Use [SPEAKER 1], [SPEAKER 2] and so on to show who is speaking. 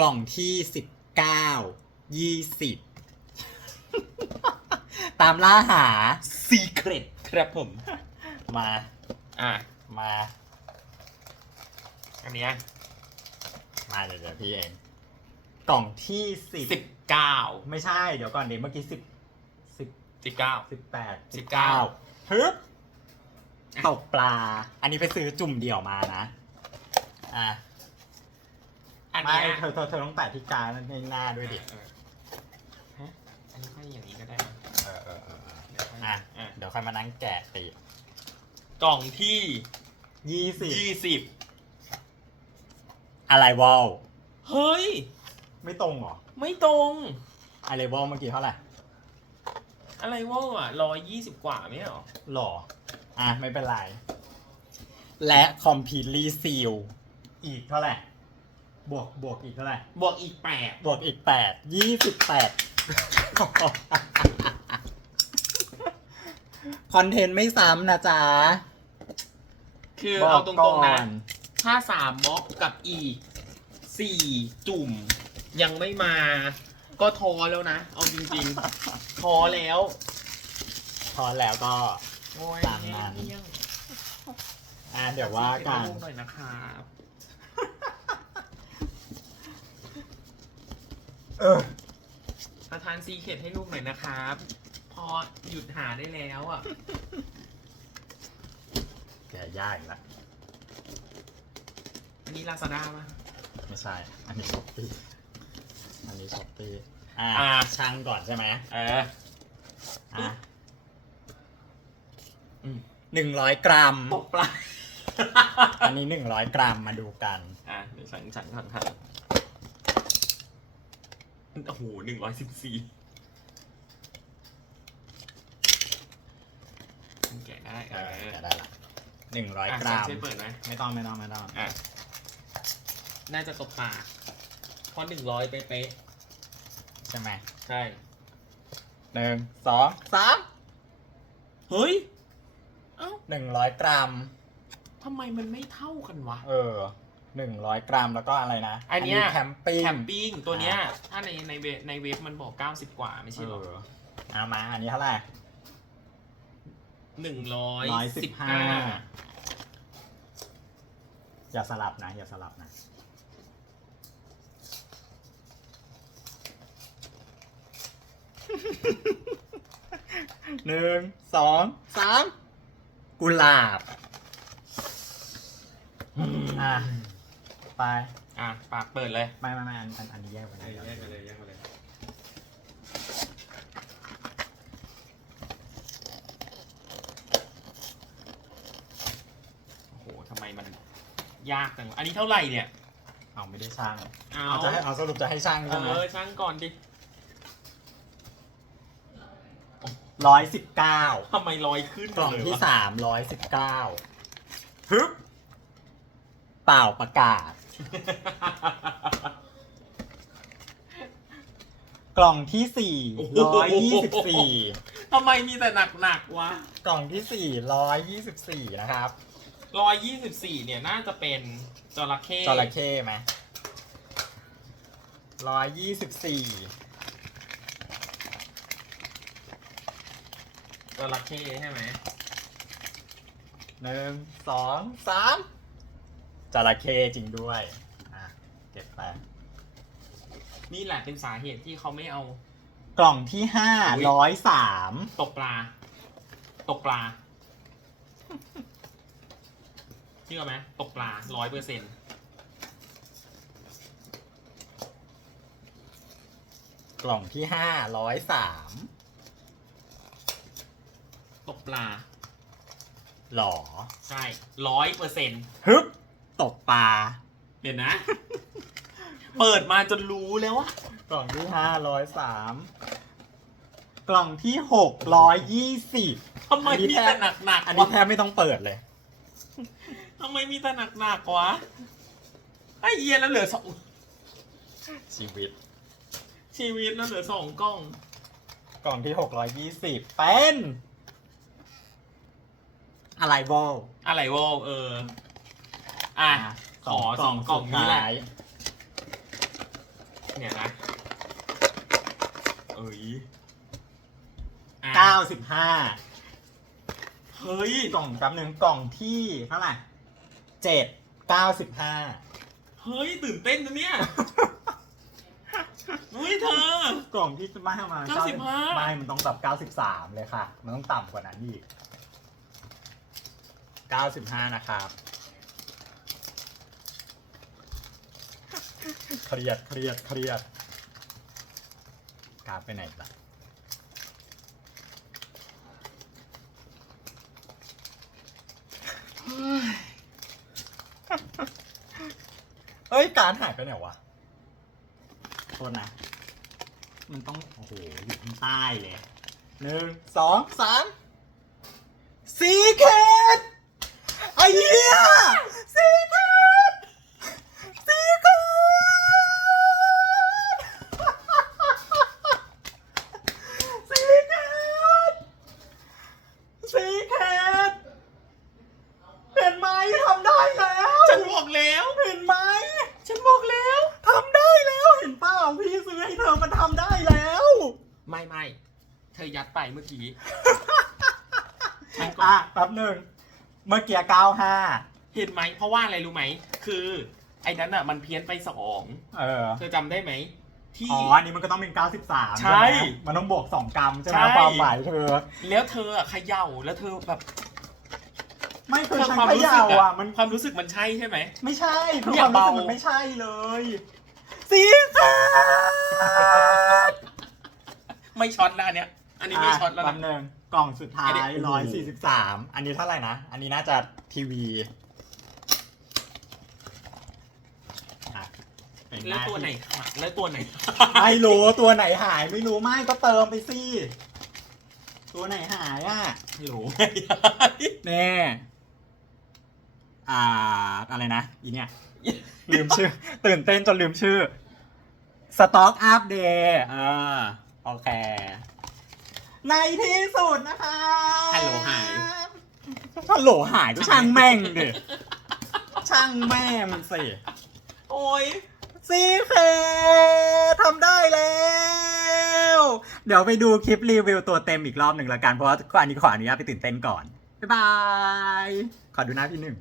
[SPEAKER 1] กล่องที่สิบเก้ายี่สิบตามล่าหา
[SPEAKER 2] ซีเครตครับผม
[SPEAKER 1] มา
[SPEAKER 2] อะ
[SPEAKER 1] มา
[SPEAKER 2] อันเนี้ย
[SPEAKER 1] มาเดี๋ยวเดี๋ยวพี่เอง กล่องที่สิบ
[SPEAKER 2] สิบเก้า
[SPEAKER 1] ไม่ใช่ เดี๋ยวก่อนเดี๋ยวเมื่อกี้สิบสิบ
[SPEAKER 2] สิบเก้า
[SPEAKER 1] สิบแปด
[SPEAKER 2] สิบเก้า
[SPEAKER 1] ฮึบตกปลา อันนี้ไปซื้อจุ่มเดี่ยวมานะ อะ
[SPEAKER 2] อัน
[SPEAKER 1] ไม่
[SPEAKER 2] เนี้ย
[SPEAKER 1] เธอเธอเธอต้องแปะที่กลางในหน้าด้วยดิ
[SPEAKER 2] เออฮะอันนี้ก็อย่างนี้ก็ได้นะ
[SPEAKER 1] เออเออเออเออ
[SPEAKER 2] เดี๋ยวค่อย
[SPEAKER 1] อะ
[SPEAKER 2] อะ
[SPEAKER 1] เดี๋ยวค่อยมานั่งแกะตี
[SPEAKER 2] กล่องที่
[SPEAKER 1] ยี่สิบ
[SPEAKER 2] ยี่สิบ
[SPEAKER 1] อะไรวอล
[SPEAKER 2] เฮ้ย
[SPEAKER 1] ไม่ตรงเหรอ
[SPEAKER 2] ไม่ตรง
[SPEAKER 1] อะไรวอลเมื่อกี้เท่าไหร่
[SPEAKER 2] อะไรวะอะร้อยยี่สิบกว่าไม่ใช่หรอ
[SPEAKER 1] หรอ อะ ไม่เป็นไร และคอมพิวลีซีลอีกเท่าไหร่ บวกบวกอีกเท่าไหร่
[SPEAKER 2] บวกอีกแปด
[SPEAKER 1] บวกอีกแปด ยี่สิบแปด คอนเทนต์ไม่ซ้ำนะจ๊ะ
[SPEAKER 2] คือ
[SPEAKER 1] บอก
[SPEAKER 2] เอาตรงๆ
[SPEAKER 1] ก่
[SPEAKER 2] นะ
[SPEAKER 1] อน
[SPEAKER 2] ถ้าสามบล็อกกับอีกสี่จุ่ม ยังไม่มา ก็ท้อแล้วนะ เอาจริงๆท้อแล้ว
[SPEAKER 1] พอแล้วก็
[SPEAKER 2] โอ้ย
[SPEAKER 1] ตามนั้น
[SPEAKER 2] เลี่ยง
[SPEAKER 1] อะเดี๋ยวว่ากัน
[SPEAKER 2] ให้ลูหน่อยนะครับ
[SPEAKER 1] เออ
[SPEAKER 2] ประธานซีเคทให้ลูกหน่อยนะครับ พอหยุดหาได้แล้วอะ
[SPEAKER 1] แกะยากอีกแล้ว
[SPEAKER 2] อันนี้ลาซาด้าป่ะ
[SPEAKER 1] ไม่ใช่ อันนี้ช้อปปี้อันนี้ช้อปปี้อะ
[SPEAKER 2] อะ
[SPEAKER 1] ช่างก่อนใช่ไหม
[SPEAKER 2] เออ
[SPEAKER 1] อะ
[SPEAKER 2] อืม
[SPEAKER 1] หนึ่งร้อยกรัม
[SPEAKER 2] ตกปลา
[SPEAKER 1] อันนี้หนึ่งร้อยกรัมมาดูกัน
[SPEAKER 2] อะเดี๋ยวฉันฉันฉันฉัน โอ้โหหนึ่งร้อยสิบสี่แกะได้
[SPEAKER 1] เอ
[SPEAKER 2] เอ
[SPEAKER 1] อ
[SPEAKER 2] อ
[SPEAKER 1] จะได้ละหนึ่งร้อย
[SPEAKER 2] อะ
[SPEAKER 1] กรัม
[SPEAKER 2] ช่วยเปิดไหม
[SPEAKER 1] ไม่ต้องไม่ต้องไม่ต้อง
[SPEAKER 2] อะน่าจะตกปลาเพราะหนึ่งร้อยเป๊ะ
[SPEAKER 1] ใช่ไหม
[SPEAKER 2] ๆใช่
[SPEAKER 1] หนึ่งสองสาม
[SPEAKER 2] เฮ้ย เอ้า
[SPEAKER 1] หนึ่งร้อยกรัม
[SPEAKER 2] ทำไมมันไม่เท่ากันวะ
[SPEAKER 1] เออ หนึ่งร้อยกรัมแล้วก็อะไรนะ
[SPEAKER 2] อันเนี้ย
[SPEAKER 1] แคมปิ้ง
[SPEAKER 2] แคมปิ้งตัวเนี้ยถ้าในในเวในเว็บมันบอก 90 กว่าไม่ใช่หรอ
[SPEAKER 1] เออเอามาอันนี้เท่าไหร่
[SPEAKER 2] หนึ่งร้อย
[SPEAKER 1] ร้อยสิ
[SPEAKER 2] สิ
[SPEAKER 1] บบห้า
[SPEAKER 2] ห้า
[SPEAKER 1] อย่าสลับนะ อย่าสลับนะ หนึ่งสองสามกุหลาบ อะ ไป
[SPEAKER 2] อะปากเปิดเลย
[SPEAKER 1] ไม่ไม่ไม่อันอันอันนี้แยกไปนะ
[SPEAKER 2] แยกไปเลยแยกไปเลยโอ้โหทำไมมันยากจังวะอันนี้เท่าไหร่เนี่ย
[SPEAKER 1] เอาไม่ได้ช่าง
[SPEAKER 2] เอา
[SPEAKER 1] เอาจะให้เอาสรุปจะให้ช่าง
[SPEAKER 2] เอ
[SPEAKER 1] ใช่ไหม
[SPEAKER 2] อช่างก่อนดิ
[SPEAKER 1] ร้อยสิบเก้า
[SPEAKER 2] ทำไมลอยขึ้น
[SPEAKER 1] กล่อง
[SPEAKER 2] เย
[SPEAKER 1] ที่
[SPEAKER 2] วะ
[SPEAKER 1] สามร้อยสิบเก้าฮึบเปล่าประกาศ กล่องที่สี่ร้อยยี่สิบสี่
[SPEAKER 2] ทำไมมีแต่หนักๆวะ
[SPEAKER 1] กล่องที่สี่ร้อยยี่สิบสี่นะครับ
[SPEAKER 2] ร้อยยี่สิบสี่เนี่ยน่าจะเป็นจระเข้
[SPEAKER 1] จระเข้ไหมร้อยยี่สิบสี่
[SPEAKER 2] จระเข้ใช่ไหม
[SPEAKER 1] หนึ่งสองสาม จระเข้จริงด้วยอะเก็บไป
[SPEAKER 2] นี่แหละเป็นสาเหตุที่เขาไม่เอา
[SPEAKER 1] กล่องที่ห้า
[SPEAKER 2] อุ๊ย
[SPEAKER 1] ร้อยสาม
[SPEAKER 2] ตกปลา ตกปลา เชื่อไหมตกปลาร้อยเปอร์เซ็นต์
[SPEAKER 1] กล่องที่ห้าร้อยสาม
[SPEAKER 2] ตกปลา
[SPEAKER 1] หรอ
[SPEAKER 2] ใช่ร้อยเปอร์เซ็นต์
[SPEAKER 1] ฮึบ ตกปลา
[SPEAKER 2] เห็นนะ เปิดมาจนรู้แล้วว่าก
[SPEAKER 1] ล่องที่ห้าร้อยสามกล่องที่หกร้อยยี่สิบ
[SPEAKER 2] ทำไมมีแต่หนักหนัก
[SPEAKER 1] อัน
[SPEAKER 2] ๆ
[SPEAKER 1] นี้
[SPEAKER 2] วะ
[SPEAKER 1] แทบไม่ต้องเปิดเลย
[SPEAKER 2] ทำไมมีแต่หนักหนักๆวะไอ้เหี้ยแล้วเหลือสอง
[SPEAKER 1] ชีวิต
[SPEAKER 2] ชีวิตแล้วเหลือสองกล้อง
[SPEAKER 1] กล่องที่หกร้อยยี่สิบเป็น อะไรบอล
[SPEAKER 2] อะไรวะเออ อะ ขอสองกล่องนี้แหละเนี่ยนะ เอ้ยอะ
[SPEAKER 1] เก้าสิบห้า
[SPEAKER 2] เฮ้ย
[SPEAKER 1] กล่องแป๊บหนึ่งกล่องที่เท่าไหร่เจ็ดเก้าสิบห้า
[SPEAKER 2] เฮ้ย ตื่นเต้นนะเนี่ยเฮ้ยเธอ
[SPEAKER 1] กล่องที่ไม่ให้มา
[SPEAKER 2] 95
[SPEAKER 1] ไม่มันต้องแบบเก้าสิบสามเลยค่ะ มันต้องต่ำกว่านั้นอีกเก้าสิบห้านะครับ เครียดเครียดเครียดกาไปไหนล่ะเฮ้ยการหายไปไหนวะโทษนะ มันต้อง โอ้โห อยู่ข้างใต้เลยหนึ่งสองสามสีเคดไอ้เหี้ยสีเคดสีเคดสีเคดสีเคดเห็นไหมทำได้แล้ว
[SPEAKER 2] ฉันบอกแล้ว
[SPEAKER 1] เห็นไหม ฉันบอกแล้วทำได้แล้ว เห็นเปล่าพี่ซื้อให้เธอ มันทำได้แล้ว
[SPEAKER 2] ไม่ไม่เธอยัดไปเมื่อกี้ ฉันก็
[SPEAKER 1] อะแป๊บหนึ่งเมื่อกี้เก้าห้า
[SPEAKER 2] เห็นไหมเพราะว่าอะไรรู้ไหม คือไอ้นั้นอะมันเพี้ยนไปสอง
[SPEAKER 1] เออ
[SPEAKER 2] เธอจำได้ไหม ที่
[SPEAKER 1] อ๋ออันนี้มันก็ต้องเป็น 93
[SPEAKER 2] ใช่
[SPEAKER 1] ไหมมันต้องบวก 2 กรัมใช่ไหม
[SPEAKER 2] ใช่
[SPEAKER 1] ความหมายเธอ
[SPEAKER 2] แล้วเธออะเขย่าแล้วเธอแบบ
[SPEAKER 1] ไม่คือ
[SPEAKER 2] เธอ
[SPEAKER 1] ฉัน
[SPEAKER 2] ความ
[SPEAKER 1] เข
[SPEAKER 2] รู้สึ
[SPEAKER 1] ย่าก
[SPEAKER 2] อะ
[SPEAKER 1] อะมัน
[SPEAKER 2] ความรู้สึกมันใช่ใช่ไหม
[SPEAKER 1] ไม่ใช่คือ
[SPEAKER 2] เนี่
[SPEAKER 1] ค
[SPEAKER 2] ย
[SPEAKER 1] วามรู้สึก
[SPEAKER 2] เบามั
[SPEAKER 1] มันไม่ใช่เลย สีขาด
[SPEAKER 2] ไม่ช็อตแล้วอันเนี้ย อันนี้ไม่ช็อตแล้ว
[SPEAKER 1] แป๊
[SPEAKER 2] นะ
[SPEAKER 1] บหนึงกล่องสุดท้า
[SPEAKER 2] อัน
[SPEAKER 1] ย
[SPEAKER 2] นี้โอ้โห
[SPEAKER 1] 143อันนี้เท่าไหร่นะ อันนี้น่าจะทีวีอะเป็น
[SPEAKER 2] แล้ว
[SPEAKER 1] น้า
[SPEAKER 2] ตัวไหน
[SPEAKER 1] ที่
[SPEAKER 2] ขาดแล้วตัวไหน
[SPEAKER 1] ไม่รู้ตัวไหนหายไม่รู้ไม่ก็เติมไปสิตัวไหนหายอะ
[SPEAKER 2] ไม่รู้
[SPEAKER 1] แน่อ่าอะไรนะอีเนี่ยลืมชื่อ ตื่นเต้นจนลืมชื่อสต็อกอัปเดตเออ โอเค ในที่สุดนะคะ
[SPEAKER 2] ฮัลโหลหาย
[SPEAKER 1] ฮัลโหลหายก็ช่างแม่งดิ ช่างแม่งสิ
[SPEAKER 2] โอ้ย
[SPEAKER 1] ซีเคทำได้แล้ว เดี๋ยวไปดูคลิปรีวิวตัวเต็มอีกรอบหนึ่งละกัน เพราะว่าอันนี้ขออนุญาตไปตื่นเต้นก่อน บ๊ายบาย ขอดูหน้าพี่หนึ่ง